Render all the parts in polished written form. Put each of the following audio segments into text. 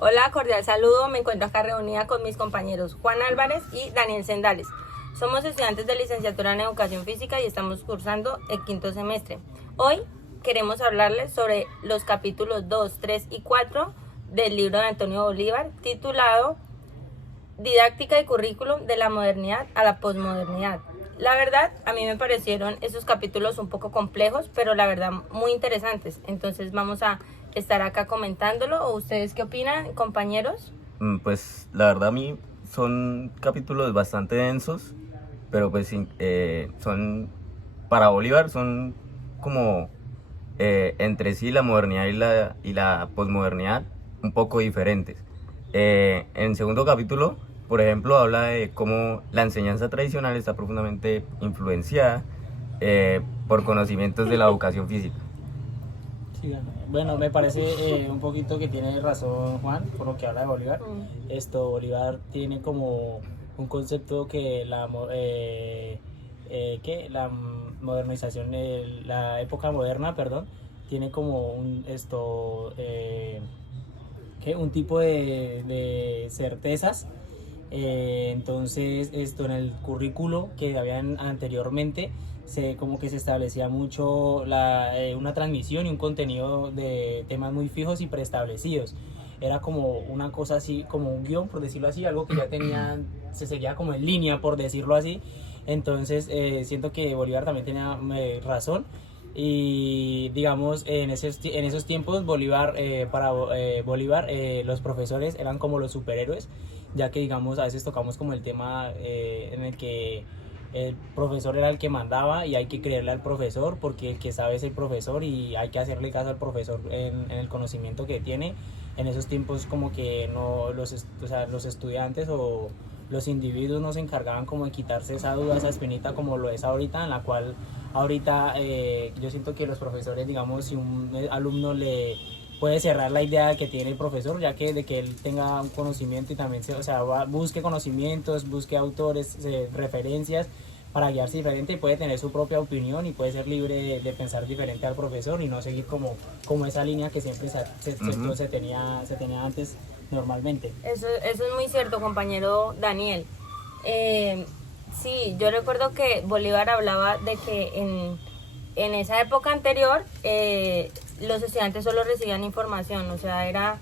Hola, cordial saludo. Me encuentro acá reunida con mis compañeros Juan Álvarez y Daniel Sendales. Somos estudiantes de licenciatura en Educación Física y estamos cursando el quinto semestre. Hoy queremos hablarles sobre los capítulos 2, 3 y 4 del libro de Antonio Bolívar, titulado Didáctica y currículum de la modernidad a la posmodernidad. La verdad, a mí me parecieron esos capítulos un poco complejos, pero la verdad muy interesantes. Entonces vamos a estar acá comentándolo. ¿O ustedes qué opinan, compañeros? Pues la verdad a mí son capítulos bastante densos, pero pues son, para Bolívar son como entre sí la modernidad y la posmodernidad un poco diferentes. En el segundo capítulo, por ejemplo, habla de cómo la enseñanza tradicional está profundamente influenciada por conocimientos de la educación física. Sí, bueno, me parece un poquito que tiene razón Juan por lo que habla de Bolívar. Bolívar tiene como un concepto que la modernización, la época moderna, perdón, tiene como un tipo de certezas. Entonces en el currículo que habían anteriormente como que se establecía mucho una transmisión y un contenido de temas muy fijos y preestablecidos. Era como una cosa así, como un guión, por decirlo así, algo que ya tenían, se seguía como en línea, por decirlo así. Entonces siento que Bolívar también tenía razón. Y digamos, en esos tiempos para Bolívar los profesores eran como los superhéroes, ya que digamos a veces tocamos como el tema en el que el profesor era el que mandaba y hay que creerle al profesor porque el que sabe es el profesor y hay que hacerle caso al profesor en el conocimiento que tiene. En esos tiempos como que no los estudiantes o los individuos no se encargaban como de quitarse esa duda, esa espinita como lo es ahorita, en la cual ahorita yo siento que los profesores, digamos, si un alumno le puede cerrar la idea que tiene el profesor, ya que de que él tenga un conocimiento y también busque conocimientos, busque autores, referencias para guiarse diferente, puede tener su propia opinión y puede ser libre de pensar diferente al profesor y no seguir como esa línea que siempre se tenía antes normalmente. Eso es muy cierto, compañero Daniel. Sí, yo recuerdo que Bolívar hablaba de que en esa época anterior los estudiantes solo recibían información, o sea, era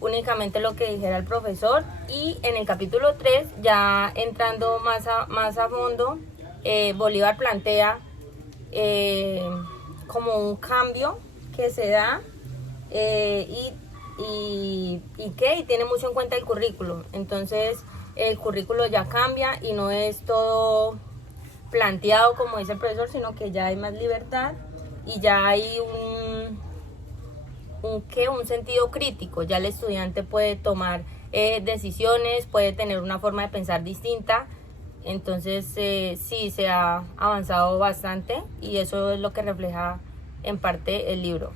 únicamente lo que dijera el profesor. Y en el capítulo 3, ya entrando más a fondo, Bolívar plantea como un cambio que se da y tiene mucho en cuenta el currículo. Entonces el currículo ya cambia y no es todo planteado como dice el profesor, sino que ya hay más libertad y ya hay un sentido crítico. Ya el estudiante puede tomar decisiones, puede tener una forma de pensar distinta. Entonces sí, se ha avanzado bastante y eso es lo que refleja en parte el libro.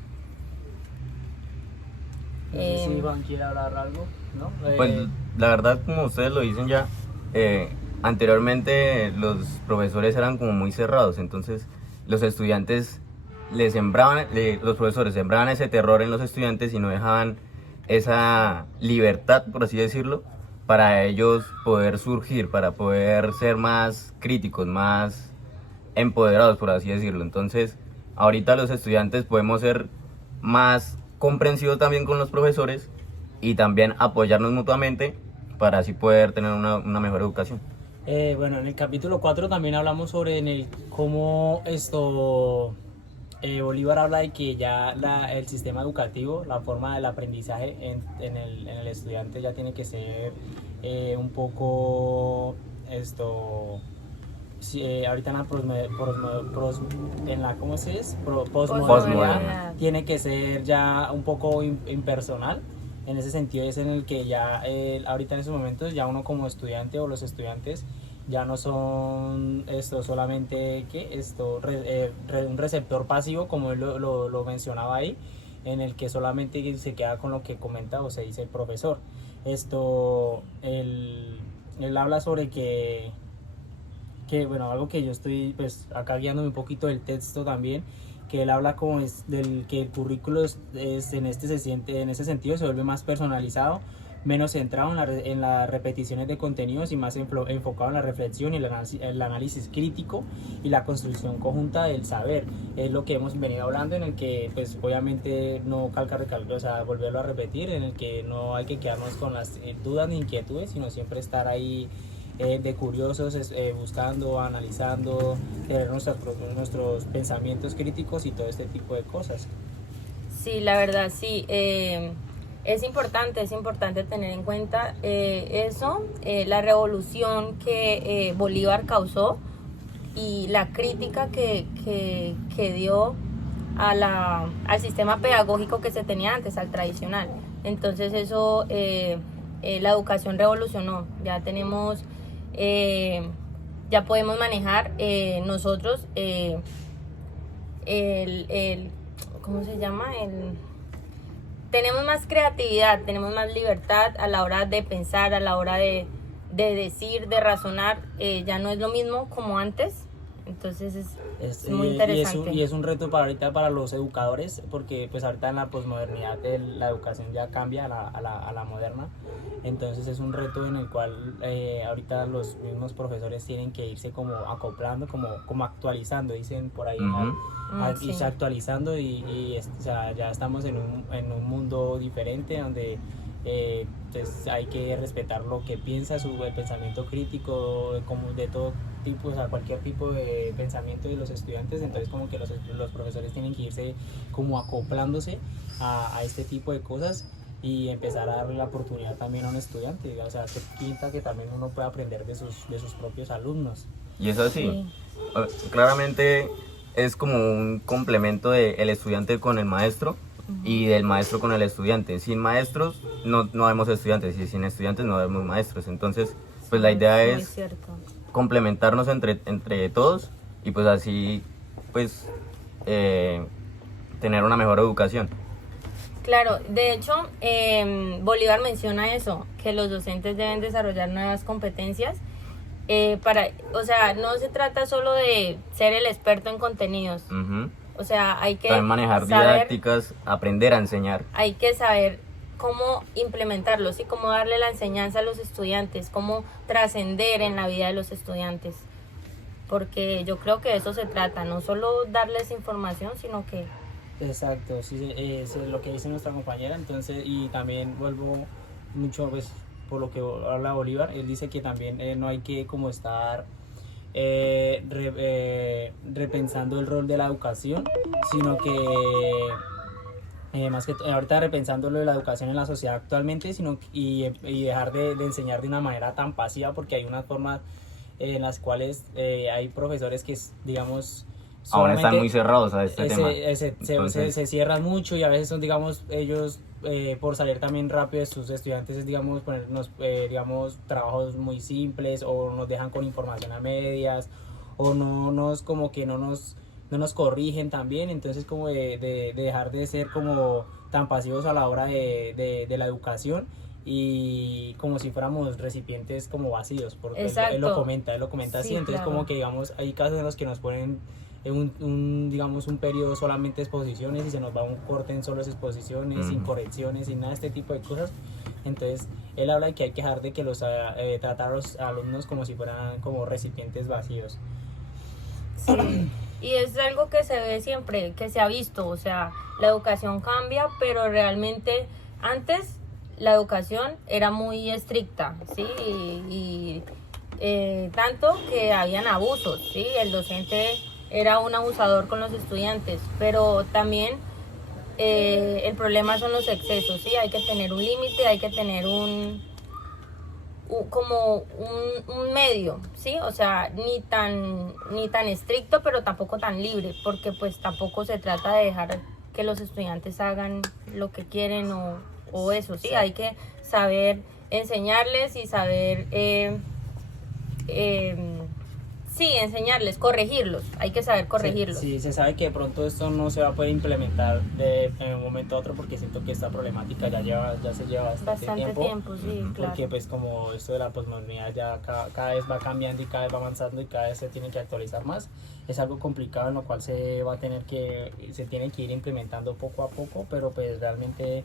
No sé si Juan quiere hablar algo, ¿no? Pues la verdad, como ustedes lo dicen ya, anteriormente los profesores eran como muy cerrados, entonces los estudiantes los profesores sembraban ese terror en los estudiantes y no dejaban esa libertad, por así decirlo, para ellos poder surgir, para poder ser más críticos, más empoderados, por así decirlo. Entonces, ahorita los estudiantes podemos ser más comprensivos también con los profesores y también apoyarnos mutuamente para así poder tener una mejor educación. Bueno, en el capítulo 4 también hablamos sobre cómo Bolívar habla de que ya el sistema educativo, la forma del aprendizaje en el estudiante ya tiene que ser un poco ahorita en la ¿cómo se dice? Postmodernidad tiene que ser ya un poco impersonal. En ese sentido es en el que ya ahorita en esos momentos ya uno como estudiante o los estudiantes ya no son solamente un receptor pasivo como él lo mencionaba ahí, en el que solamente se queda con lo que comenta o se dice el profesor. Él habla sobre que bueno, algo que yo estoy pues acá guiándome un poquito del texto también, que él habla como es del que el currículo en ese sentido se vuelve más personalizado, menos centrado en las repeticiones de contenidos y más enfocado en la reflexión y el análisis crítico y la construcción conjunta del saber. Es lo que hemos venido hablando, en el que pues obviamente no recalcar, o sea, volverlo a repetir, en el que no hay que quedarnos con las dudas ni inquietudes, sino siempre estar ahí de curiosos, buscando, analizando, tener nuestros pensamientos críticos y todo este tipo de cosas. Sí, la verdad, sí. Es importante tener en cuenta eso, la revolución que Bolívar causó y la crítica que dio al sistema pedagógico que se tenía antes, al tradicional. Entonces eso, la educación revolucionó. Ya tenemos, ya podemos manejar nosotros ¿cómo se llama? Tenemos más creatividad, tenemos más libertad a la hora de pensar, a la hora de decir, de razonar. Ya no es lo mismo como antes. Entonces es muy interesante. Y es un reto para ahorita para los educadores, porque pues ahorita en la posmodernidad la educación ya cambia a la moderna. Entonces es un reto en el cual ahorita los mismos profesores tienen que irse como acoplando, como actualizando, dicen por ahí, Sí. irse actualizando o sea, ya estamos en un mundo diferente donde pues hay que respetar lo que piensa, el pensamiento crítico, como de todo tipo, o sea, cualquier tipo de pensamiento de los estudiantes. Entonces como que los profesores tienen que irse como acoplándose a este tipo de cosas y empezar a darle la oportunidad también a un estudiante, o sea, que pinta que también uno puede aprender de sus propios alumnos. Y es así. Sí. Claramente es como un complemento del estudiante con el maestro y del maestro con el estudiante. Sin maestros no vemos estudiantes y sin estudiantes no vemos maestros. Entonces, pues la idea Muy es cierto. complementarnos entre todos y pues así pues tener una mejor educación. Claro, de hecho, Bolívar menciona eso, que los docentes deben desarrollar nuevas competencias o sea, no se trata solo de ser el experto en contenidos. O sea, hay que también manejar saber, didácticas, aprender a enseñar. hay que saber cómo implementarlos y cómo darle la enseñanza a los estudiantes, cómo trascender en la vida de los estudiantes. Porque yo creo que de eso se trata, no solo darles información, sino que... Exacto, sí, es lo que dice nuestra compañera. Entonces, y también vuelvo mucho pues por lo que habla Bolívar. Él dice que también no hay que como estar repensando el rol de la educación, sino que más que ahorita repensando lo de la educación en la sociedad actualmente, y dejar de enseñar de una manera tan pasiva, porque hay unas formas en las cuales hay profesores que, digamos, Ahora están muy cerrados a este tema. Se cierran mucho, y a veces son, digamos, ellos por salir también rápido de sus estudiantes, es, digamos, ponernos digamos, trabajos muy simples, o nos dejan con información a medias, o como que no nos corrigen también. Entonces como de dejar de ser como tan pasivos a la hora de la educación, y como si fuéramos recipientes como vacíos, porque él lo comenta Sí, así. Entonces claro. como que, digamos, hay casos en los que nos ponen digamos, un periodo solamente de exposiciones, y se nos va un corte en solo exposiciones, sin correcciones, sin nada de este tipo de cosas. Entonces él habla de que hay que dejar de que tratar a los alumnos como si fueran como recipientes vacíos. Sí, y es algo que se ve siempre, que se ha visto, o sea, la educación cambia, pero realmente antes la educación era muy estricta, ¿sí? Y tanto que habían abusos, ¿sí? El docente era un abusador con los estudiantes, pero también el problema son los excesos, ¿sí? Hay que tener un límite, hay que tener un medio, ¿sí? O sea, ni tan estricto, pero tampoco tan libre, porque pues tampoco se trata de dejar que los estudiantes hagan lo que quieren o eso, ¿sí? Hay que saber enseñarles y saber Sí, enseñarles, corregirlos, hay que saber corregirlos. Sí, se sabe que de pronto esto no se va a poder implementar en un momento a otro porque siento que esta problemática ya se lleva Bastante tiempo, sí, Ujú. claro. porque pues como esto de la posmodernidad ya cada vez va cambiando y cada vez va avanzando y cada vez se tiene que actualizar más, es algo complicado en lo cual se tiene que ir implementando poco a poco, pero pues realmente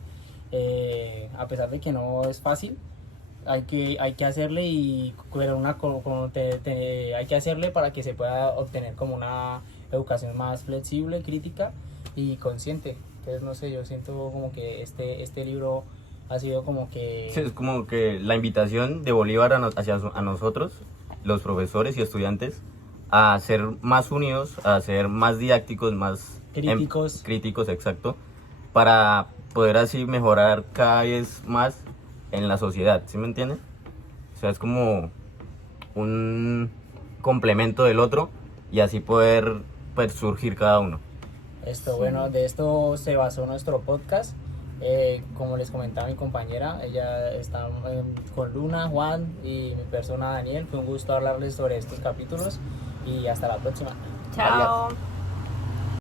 a pesar de que no es fácil, hay que hacerle pero hay que hacerle para que se pueda obtener como una educación más flexible, crítica y consciente. Entonces no sé, yo siento como que este libro ha sido como que Sí, es como que la invitación de Bolívar a nosotros, los profesores y estudiantes, a ser más unidos, a ser más didácticos, más Críticos. críticos, exacto, para poder así mejorar cada vez más en la sociedad, ¿sí me entiendes? O sea, es como un complemento del otro y así poder pues, surgir cada uno. esto, Sí. bueno, de esto se basó nuestro podcast. Como les comentaba mi compañera, ella está con Luna, Juan y mi persona Daniel. Fue un gusto hablarles sobre estos capítulos y hasta la próxima. Chao.